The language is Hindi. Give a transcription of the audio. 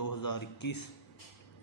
2021